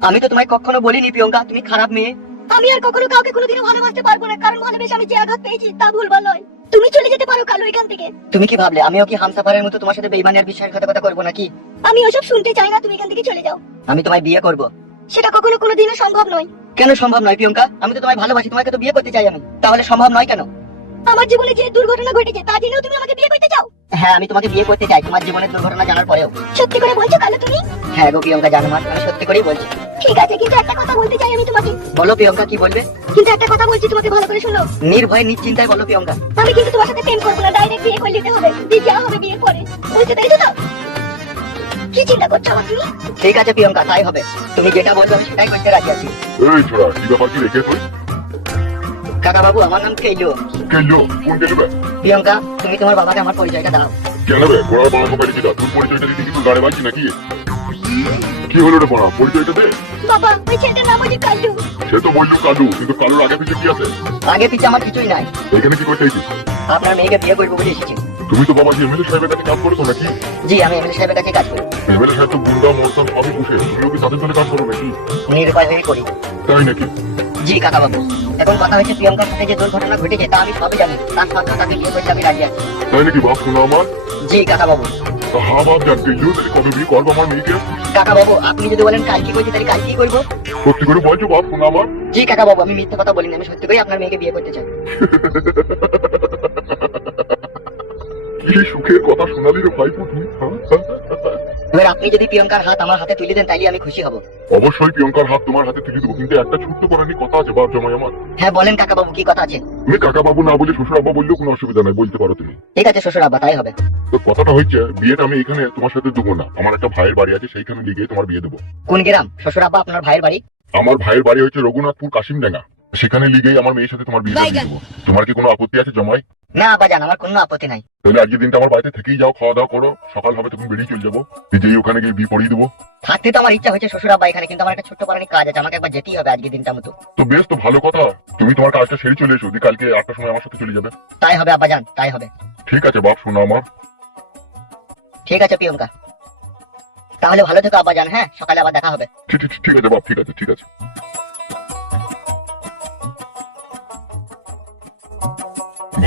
আমি তো তোমায় কখনো বলিনি প্রিয়ঙ্কা তুমি খারাপ মেয়ে। আমি আর কখনো কাউকে কোনোদিনও ভালোবাসতে পারব না কারণ ভালোবেসে আমি যে আঘাত পেয়েছি তা ভুলবার নয়। তুমি চলে যেতে পারো কালো এখান থেকে। তুমি কি ভাবলে আমিও কি হামসাফারের মতো তোমার সাথে বেইমানি আর বিশ্বাসঘাতকতা করব নাকি? আমি ওসব শুনতে চাই না তুমি এখান থেকে চলে যাও। আমি তোমায় বিয়ে করব। সেটা কখনো কোনোদিনও সম্ভব নয়। কেন সম্ভব নয় প্রিয়ঙ্কা? আমি তো তোমায় ভালোবাসি তোমাকে তো বিয়ে করতে চাই আমি। তাহলে সম্ভব নয় কেন? আমার জীবনে যে দুর্ঘটনা ঘটেছে তা জেনেও তুমি আমাকে বিয়ে করতে চাও? হ্যাঁ আমি তোমাকে বিয়ে করতে চাই। তোমার জীবনের দুর্ঘটনা জানার পরেও। সত্যি করে বলছো কালো তুমি? হ্যাঁ গো প্রিয়ঙ্কা জানো মা আমি সত্যি করেই বলছি। ঠিক আছে কিন্তু একটা কথা বলতে চাই আমি তোমাকে। বলো প্রিয়ঙ্কা কি বলবে? কিন্তু একটা কথা বলছি তোমাকে ভালো করে শোনো। নির্ভয় নিশ্চিন্তায় বলো প্রিয়ঙ্কা। আমি কিন্তু তোমার সাথে প্রেম করব না ডাইরেক্ট বিয়ে করে নিতে হবে। দিয়ে যা হবে বিয়ের পরে। বুঝতে পেরেছ তো? কি চিন্তা করছ আমার তুমি? ঠিক আছে প্রিয়ঙ্কা তাই হবে। তুমি যেটা বলবে আমি সেটাই করতে রাজি আছি। এই ছোড়া কি ব্যাপার কি রেখে তুই? কাকা বাবু আমার নাম কেইলো কেলো কোন কেলো বে? প্রিয়ঙ্কা তুমি তোমার বাবাকে আমার পরিচয়টা দাও। কেন বে? বড় বড় মোবাইল দাও তোর পরিচয়টা দিতে কি তুই গাড়ি বাজছি নাকি? কি হলো রে বড়া পরিচয়টা দে। বাবা ওই ছেলেটার নাম হচ্ছে কাল্লু সে তো বলল কালু কিন্তু কালুর আগে পিছিয়ে কি আছে? আগে পিছে আমার কিছুই নাই। এখানে কি করতে এসেছিস? আপনার মেয়েকে বিয়ে করব বলে এসেছি। তুমি তো বাবা এমএলএ সাহেবের কাছে কাজ করেছ নাকি? জি আমি এমএলএ সাহেবের কাছে কাজ করি। এমএলএ সাহেব তো গুন্ডা মরতাম সবই বসে তুমিও কি তাদের দলে কাজ করো নাকি? নির্ভয় হয়ে করি। তাই নাকি? জি কাকা বাবু এখন কথা হচ্ছে প্রিয়ঙ্কার সাথে যে দুর্ঘটনা ঘটেছে তা আমি সবই জানি। তার সত্ত্বেও তাকে বিয়ে করতে আমি রাজি আছি। তাই নাকি বাপ শোনা আমার? জি কাকা বাবু তা হা বাপ জানতে ইউ তাহলে কবে বিয়ে করব আমার মেয়েকে? কাকা বাবু আপনি যদি বলেন কাল কি করছি তাহলে কাল কি করব? সত্যি করে বলছো বাপ শোনা আমার? জি কাকা বাবু আমি মিথ্যে কথা বলিনি আমি সত্যি করে আপনার মেয়েকে বিয়ে করতে চাই। কি সুখের কথা শোনালি রে ভাই তুমি হ্যাঁ? এবার আপনি যদি প্রিয়ঙ্কার হাত আমার হাতে তুলে দেন তাইলে আমি খুশি হব। অবশ্যই প্রিয়ঙ্কার হাত তোমার হাতে তুলে দেবো কিন্তু একটা ছোট্ট করানি কথা আছে বাপ জামাই আমার। হ্যাঁ বলেন কাকা বাবু কি কথা আছে? তুমি কাকা বাবু না বলে শ্বশুর আব্বা বললেও কোনো অসুবিধা নাই বলতে পারো তুমি। ঠিক আছে শ্বশুর আব্বা তাই হবে। তো কথাটা হচ্ছে বিয়েটা আমি এখানে তোমার সাথে দেবো না। আমার একটা ভাইয়ের বাড়ি আছে সেইখানে লিগে তোমার বিয়ে দেবো। কোন গ্রাম? শ্বশুর আব্বা আপনার ভাইয়ের বাড়ি? আমার ভাইয়ের বাড়ি হচ্ছে রঘুনাথপুর কাশিমডাঙ্গা। সেখানে লিগেই আমার মেয়ের সাথে তোমার দিয়ে দেবো। তোমার কি কোনো আপত্তি আছে জমাই? না আব্বা জান আমার কোনো আপত্তি নাই। তাহলে আজকের দিনটা আমার বাড়িতে থেকেই যাও খাওয়া দাওয়া করো সকাল হবে তখন বেরিয়ে চলে যাব। যেই ওখানে গিয়ে বিয়ে পড়িয়ে দেবো। থাকতে তো আমার ইচ্ছা হচ্ছে শ্বশুর আব্বা এখানে কিন্তু আমার একটা ছোট্ট পারানি কাজ আছে আমাকে একবার যেতেই হবে আজকে দিনটা মতো। তো বেশ তো ভালো কথা। তুমি তোমার কাজটা সেরে চলে এসো দিয়ে কালকে আটটার সময় আমার সাথে চলে যাবে। তাই হবে আব্বা জান তাই হবে। ঠিক আছে বাপ শোনো আমার। ঠিক আছে প্রিয়ঙ্কা। তাহলে ভালো থেকো আব্বা জান হ্যাঁ? সকালে আবার দেখা হবে। ঠিক ঠিক- ঠিক আছে বাপ ঠিক আছে ঠিক আছে।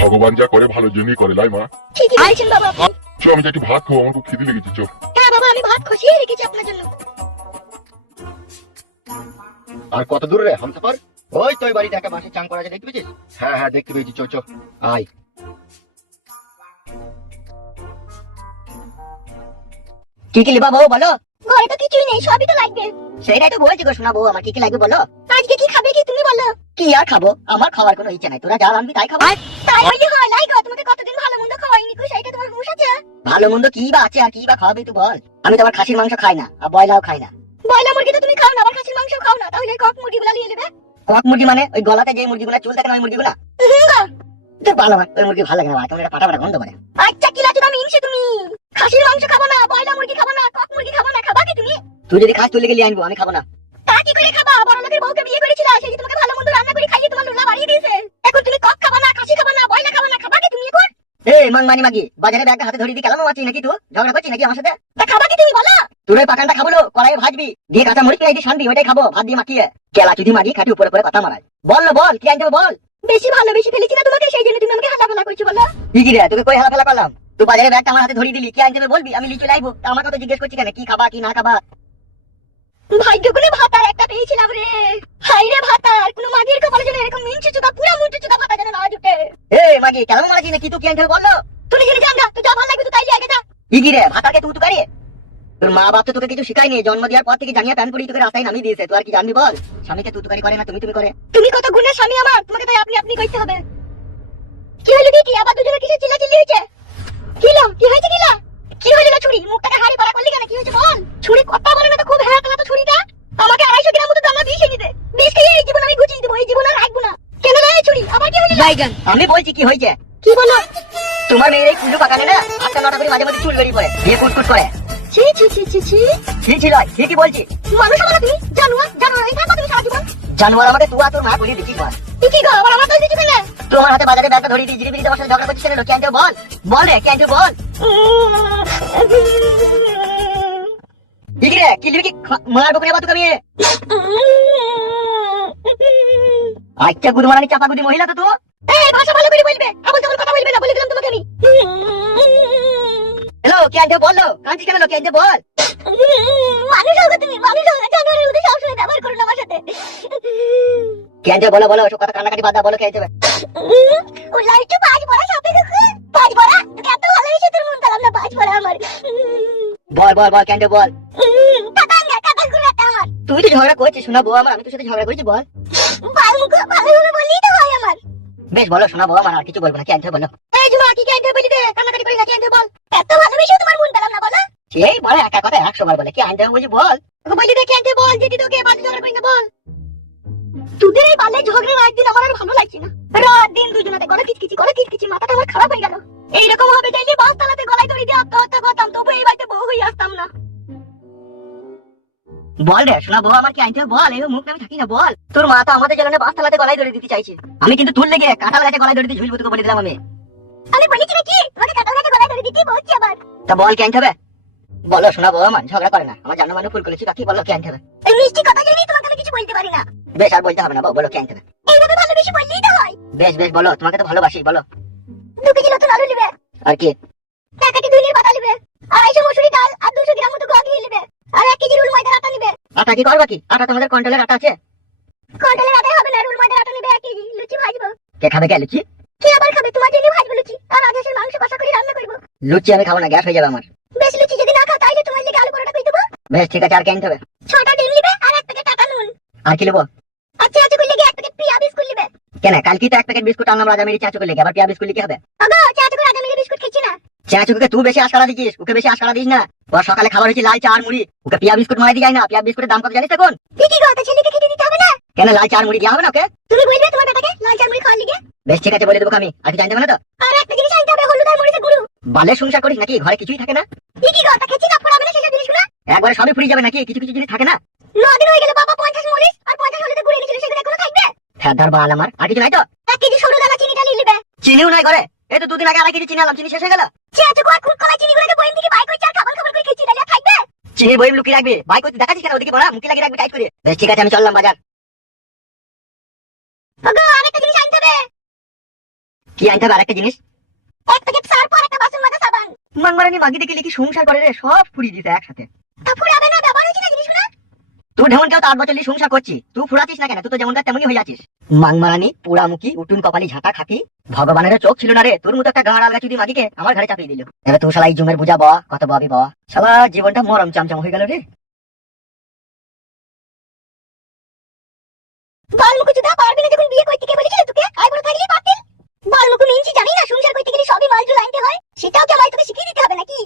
ভগবান যা করে ভালোর জন্যই করে লাই মা। ঠিকই বলেছেন বাবা। আপনি। চো আমি যা একটু ভাত খাব আমার খুব খিদে লেগেছে চো। হ্যাঁ বাবা আমি ভাত খসিয়ে রেখেছি আপনার জন্য। আর কত দূর রে হামসাফার? ওই তোর বাড়িতে একটা মাসে চান করা আছে দেখতে পেয়েছিস? হ্যাঁ হ্যাঁ দেখতে পেয়েছি চো চো। আয়। কি কি লিবা বউ বলো? ঘরে তো কিছুই নেই সবই তো লাগবে। সেইটাই তো বলছি গো শোনা বউ আমার কি কি লাগবে বলো? আজকে কি খাবে? কি তুমি বলো? কি আর খাব? আমার খাওয়ার কোনো ইচ্ছে নাই। তোরা যা আনবি তাই খাব। তাই হইলে হয় লাই গো তোমাকে কতদিন ভালো মন্দ খাওয়াইনি কই সেইটা তোমার হুঁশ আছে? ভালো মন্দ কি বা আছে আর কি বা খাওয়াবি তুই বল। আমি তো খাসির মাংস খাই না আর বয়লাও খাই না। বয়লা মুরগি তো তুমি খাও না আবার খাসির মাংস খাও না তাহলে কক মুরগি গুলা নিয়ে নেবে? কক মুরগি মানে ওই গলাতে যে মুরগিগুলো চুল থাকে না ওই মুরগিগুলো? তো ভালো হয় ওই মুরগি ভালো লাগে না কেমন একটা পাটা পাটা গন্ধ করে। আচ্ছা কি লাচুদা মিনছে তুমি। খাসির মাংস খাব না বয়লা মুরগি খাব না কক মুরগি খাব না খাবা কি তুমি? তুই যদি খাস তুই লেগে আনব আমি খাব না। তা কি করে খাবা? বড় লোকের বউকে এই মাং মানি মাগি বাজারে ব্যাগটা হাতে ধরিয়ে দিয়ে কেলামো আছি নাকি তুই? ঝগড়া করছিস নাকি আমার সাথে? তা খাবা কি তুমি বলো! তোর ওই পাকানটা খাব ভাজবি। দিয়ে কাঁচা মরিচ দিয়ে শানবি ওইটাই খাব ভাত দিয়ে মাখিয়ে। কেলা চুদি মাগি খাটি উপরে উপরে কথা মারায়। বল বল কি আনতে বল? বেশি ভালোবেসে ফেলেছি না তোমাকে সেই জন্য তুমি আমাকে হাঁটাফেলা করছ বলো। কি রে তোকে কই হেলা ফেলা করলাম? তুই বাজারে ব্যাগটা আমার হাতে ধরিয়ে দিলি কি আনতে বলবি? আমি লিচু লাইবো। আমার কথা জিজ্ঞেস করছি কেন কি খাবা কি না খাবা ভাগ্য করে ভাতার একটা পেয়েছিলাম রে হাই রে ভাতার কোনো মাগির কপালে যেন এরকম মিনছে চুদা পুরা মুন্টু চুদা ভাতা যেন না জুটে এ মাগি কেলামো মারাছি নাকি তুই কি আনতে হবে বল না তুমি যদি জান তো যা ভালো লাগবে তো তাই আগে যা। কি কি রে? ভাতাকে তুই তুকারি তোর মা বাপ তো তোকে কিছু শিখায়নি। জন্ম দেওয়ার পর থেকে জানিয়ে প্যান পড়ি তোকে রাস্তায় নামিয়ে দিয়েছে। তুই আর কি জানবি বল? স্বামীকে তুই তুকারি করে না তুমি তুমি করে। তুমি কত গুণের স্বামী আমার? তোমাকে তাই আপনি আপনি করতে হবে। কি হলো কি আবার দুজনে কিসের চিল্লাচিল্লি হয়েছে? কি হলো? কি হয়েছে কি হলো? কি না ছুরি? মুখটাকে হাড়ি পাড়া করলি কেন? কি হয়েছে বল? ছুরি কথা বলে না তো খুব হ্যাঁ তো ছুরিটা? আমাকে আড়াইশো গ্রাম মতো দাম বিষ এনে দে বিষ খেয়ে এই জীবন আমি গুছিয়ে দেবো এই জীবন আর রাখব না কেন রে এই ছুরি আমি বলছি কি হয়েছে? কি বলো? তোমার মেয়ের এই না আটটা নটা করে মাঝে মাঝে চুল বেরিয়ে পড়ে দিয়ে কুটকুট করে। ছি ছি ছি ছি ছি। ছি ছিল ঠিকই বলছি। মানুষ আমার তুমি? জানুয়ার জানুয়ার থাকো তুমি সারা জীবন? জানোয়ার আমাকে তুই তোর মা বলি দেখি বল। কি কি গো আবার আমার কাছে দিচ্ছি কেন তোমার হাতে বাজারে ব্যাগটা ধরিয়ে দিয়ে তোমার সাথে ঝগড়া করছিস কেন ক্যান্টে বল। বল রে ক্যান্টে বল। কি রে কি লিবি কি খা- মারবো করে বাতুক আমি? আচ্ছা গুদ মারানি চাপা গুদি মহিলা তো তো এই ভাষা ভালো করে বলবে। আবল তাবল কথা বলবে না বলে দিলাম তোমাকে আমি। হ্যালো কি আনতে বলল কাঁদছিস কেন কি আনতে বল। মানুষ হোক তুমি মানুষ হোক জানোয়ারের মধ্যে সবসময় ব্যবহার করো না আমার সাথে। কি আনতে বলো বলো ওসব কথা কান্নাকাটি বাদ দাও, বলো কি আনতে? ও লাইটটা পাঁচ বড়া সাপে দেখো পাঁচ বড়া তোকে এত ভালোবেসে তোর মন পেলাম না পাঁচ বড়া আমার। বল বল বল কি আনতে বল। তুই তো ঝগড়া করছিস শোনাবো আমার আমি তোর সাথে ঝগড়া করেছি বল ভালো মুখ ভালোভাবে বললেই তো হয় আমার বেশ বলো শোনাবো আমার আর কিছু বলব না কি আনতে বলো? এই জুমা কি কেন বলি দে কান্নাকাটি করি না কেন বল? এত ভালোবেসে তোমার মন পেলাম না বলো। সেই বলে একা কথা একশো বার বলে কি আনতে বলছি বল। ওকে বলি দে কেন বল যেটি তোকে বাড়ি ঝগড়া করি না বল। তোদের এই বালে ঝগড়া একদিন আমার আর ভালো লাগছে না। রাত দিন দুজনাতে করে কিচকিচি করে কিচকিচি মাথাটা আমার খারাপ হয়ে গেল। এইরকম হবে চাইলে বাস তালাতে গলায় দড়ি দিয়ে আত্মহত্যা করতাম তবু এই বাড়িতে বউ হয়ে আসতাম না। বল রে শোনাবো আমার কি হবে? বল এই মুখ আমি থাকি না বল। তোর মা তো আমাদের জন্য বাস তালাতে গলায় ধরে দিতে চাইছে। আমি কিন্তু তুল লেগে কাঁঠাল গাছে গলায় ধরে দিয়ে ঝুলবো তোকে বলে দিলাম আমি। আমি বলেছি নাকি তোমাকে কাটাল কাছে গলায় দড়ি দিতে বলছি আবার। তা বল কি আনতে হবে? বলো শোনাবো আমার ঝগড়া করে না। আমার জানো মানুষ ফুল করেছি কাকি বলো কি আনতে হবে? এই মিষ্টি কথা জেনেই তোমাকে আমি কিছু বলতে পারি না। বেশ আর বলতে হবে না বলো কি আনতে হবে? এইভাবে ভালোবেসে বললেই তো হয়। বেশ বেশ বলো তোমাকে তো ভালোবাসি বলো। দু কেজি নতুন আলু নেবে। আর কি? এক কেজি দুই বাতা নেবে। আড়াইশো মসুরি ডাল আর দুশো গ্রাম মতো গা ঘি নেবে। আর এক কেজি রুল ময়দার আটা নেবে। আটা কি করবা কি? আটা তোমাদের কন্ট্রোলের আটা আছে? কন্ট্রোলের আটাই হবে না রুল ময়দার আটা নেবে এক কেজি লুচি ভাজবো। কে খাবে কে লুচি? কে আবার খাবে? তোমার জন্য ভাজবো লুচি। আর আদেশের মাংস কষা করে রান্না করব। লুচি আমি খাব না গ্যাস হয়ে যাবে আমার। বেশ লুচি যদি না খাও তাহলে তোমার লেগে আলু পরোটা করে দেবো। বেশ ঠিক আছে আর কি আনতে ছটা ডিম নেবে আর এক প্যাকেট টাটা নুন। আর কি নেব? আচ্ছা আচ্ছা করে এক প্যাকেট পিয়া বিস্কুট নেবে। কেন? কালকে তো এক প্যাকেট বিস্কুট আনলাম রাজা মেরি চাচুকে লেগে। আবার পিয়া বিস্কুট লিখে হবে? আগো চা করে আগে বিস্কুট খেছি না। চাচুকে তুই বেশি আশকারা দিচ্ছিস ওকে বেশি আশকারা দিস না? ওর সকালে খাবার হয়েছে লাল চা আর মুড়ি। ওকে পিয়া বিস্কুট মারাই দিয়ে যায় না? পিয়া বিস্কুটের দাম কত জানিস এখন ঠিকই কথা ছেলেকে খেতে দিতে হবে না। কেন লাল চা আর মুড়ি দেওয়া হবে না ওকে? তুমি বলবে তোমার বেটাকে লাল চা মুড়ি খাওয়ার লিগে। বেশ ঠিক আছে বলে দেবো আমি। আর কি জানতে না তো? আর একটা জিনিস আনতে হবে হলুদ আর মরিচের গুঁড়ো। বালে সংসার করিস নাকি? ঘরে কিছুই থাকে না? ঠিকই কথা খেছি না ফোড়াবে না সেসব জিনিসগুলো। একবারে সবই ফুরিয়ে যাবে নাকি? কিছু কিছু জিনিস থাকে না? নদিন হয়ে গেল বাবা পঞ্চাশ মরিচ আর পঞ্চাশ হলুদের গুঁড়ো এনেছিল সেগুলো এখনও থাকবে? হ্যাঁ ধর বাল আমার। আর কিছু নাই তো? এক কেজি সরু দানা চিনি ডালি নেবে। চিনিও নাই ঘরে। এই তো দুদিন আগে আড়াই কেজি চিনি আনলাম চিনি শেষ হয়ে গেল। চা চুকু আর খুব কলা চিনিগুলোকে বইম থেকে বাই করছে আর খাবার খাবার করে খেছি ডালিয়া থাকবে চিনির বই লুকিয়ে রাখবে ভাই করতে দেখাচ্ছিস কেন? ওদিকে বড়া মুখে লাগিয়ে রাখবি টাইট করে। বেশ ঠিক আছে আমি চললাম বাজার। ওগো আরেকটা জিনিস আনতে হবে। কি আনতে হবে আরেকটা জিনিস? এক প্যাকেট সার্ফ আর একটা বাসন মাজা সাবান। মাংমারানি মাগি দেখে লিখি সংসার করে রে সব ফুরিয়ে দিতে একসাথে। তা তুই ঢেমন তো আট বছর সংসার করছি। তুই ফুরাছিস না কেন? তুই তো যেমনকার তেমনই হয়ে আছিস। মাংমারানি পুরামুখী উটুন কপালি, ঝাঁটা খাকি ভগবানের চোখ ছিল না রে। তোর মতো একটা গাঁড় আলগা চুদি মাগিকে আমার ঘাড়ে চাপিয়ে দিল। এবার তুই শালা এই বুঝা বাবা কত বাবি বাবা শালা, জীবনটা মরম চামচাম হয়ে গেল রে। বালমুকু চুদা পারবি না যখন বিয়ে করতে। কে বলেছিল তোকে? আই বড় থাকলি পাতিল বালমুকু মিনছি জানি না, সংসার করতে গেলে সবই মালজুল আনতে হয়। সেটাও কি আমায় তোকে শিখিয়ে দিতে হবে নাকি?